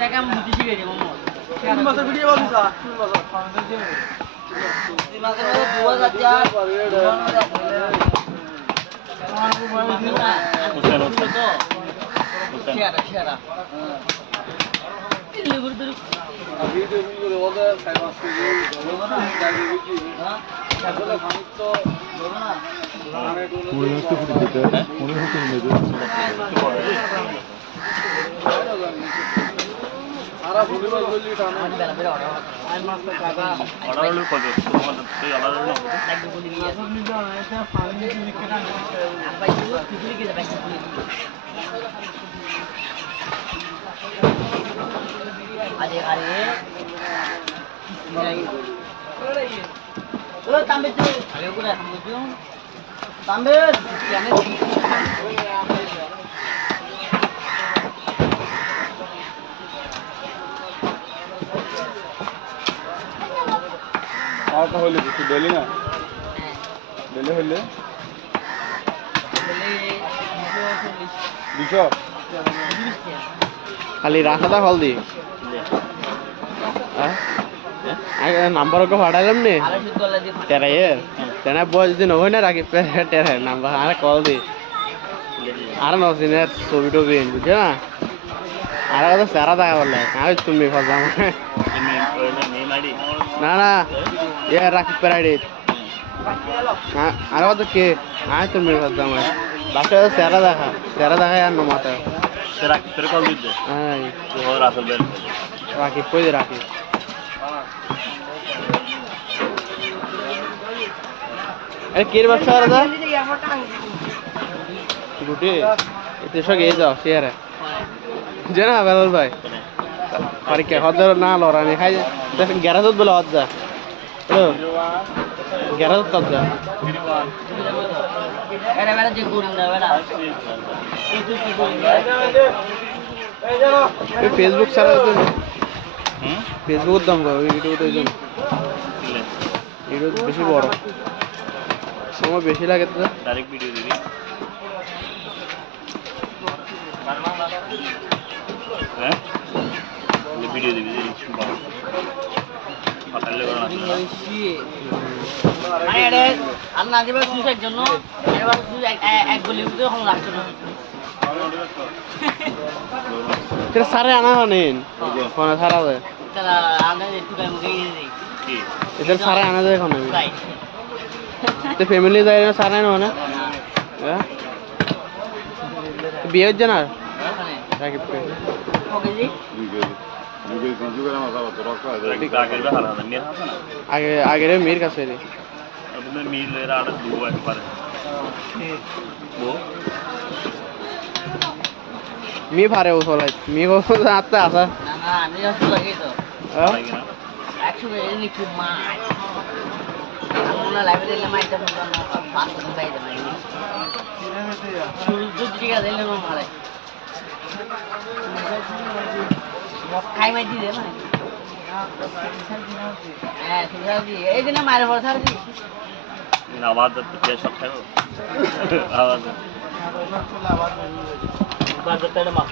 টাকা মুটি শিখে দেব মো 3 মাসের ভিডিও বাকি স্যার 3 মাসের 2000 শেয়ারা ভিডিও ওদের 5 মাস থেকে আসলে খানিক তো মনে হচ্ছে ফুটে মনে হচ্ছে মেজে সারা ভলিবল বললি টানা আই মাস টাকা অর্ডার হলো কত তোমাদের সেই অর্ডার হলো লাগবে বলি গিয়ে আপনি তো এটা ফাইনালি লিখে না ভাই তো কিছু লিখে যাবে আরে আরে ও তাম্বে তো আরে ওরে হামু তো তাম্বে জানে আর তো হইলে কিছু ডেলি না ডেলি হইলে 200 খালি রাখাটা ফল দি আগে নাম্বার ওকে পাঠালাম নে তেরা তেনা বয়স দিন হয় না রাখি তেরা নাম্বার আরে কল দি আর নসিনের ছবি টবি বুঝছো না আর কথা সারা দেখা বললে আমি তুমি ফসাম না না এ রাখি পেরাইডি আর কথা কে আয় তুমি ফসাম বাসা সেরা দেখা আর নমাতে রাখি তোর কল দিতে হ্যাঁ তো রাসেল বেল রাখি কই রাখি আরে কে বাচ্চা আর দা গুটি এতে সব গিয়ে যাও শেয়ারে জানা বেলাল ভাই পরীক্ষা হদর না লরানি খাই দেখেন গ্যারাজত বলে হদ্দা হ্যালো গ্যারাজত হদ্দা এরা বেড়া যে করি না বেড়া ফেসবুক ছাড়া তো ফেসবুকের দাম কত ইউটিউব তো এইজন ইউটিউব বেশি বড় সময় বেশি লাগে তো ডাইরেক্ট ভিডিও দিবি হ্যাঁ ভিডিও দিবি পাঠালে বড় না আরে আর না দিবা সুইসের জন্য এবার সুই এক গলি উঠে হল রাখছো না তেরা সারে আনা হনেন কোন সারা দে তারা আমরা একটু টাইম গিয়ে দিই কি এদের সারে আনা দে কোন তাই তে ফ্যামিলি যায় না সারে না মানে হ্যাঁ বিয়ে হচ্ছে না রাকিব কে ওকে জি আগের বার হারা নিয়ে হাসা না আগে আগের মির কাছে রে তুমি মিল এর আর দু একবারে ও মি ভারে ও ফলাই মি ও আত্তা আসা না না আমি আসলে লাগি তো হ্যাঁ লাগে না 100 এর নিচে মাই আমরা লাইব্রেরিতে মাইটা ফোন না 500 টাকা দিয়ে দেব শুরু দুটি টাকা দিলে না মারে খাই মাই দিয়ে না হ্যাঁ সুজাজি এই দিনে মায়ের পর ছাড়ছি আওয়াজ তো সব খাবো আওয়াজ বাজারটা মাছ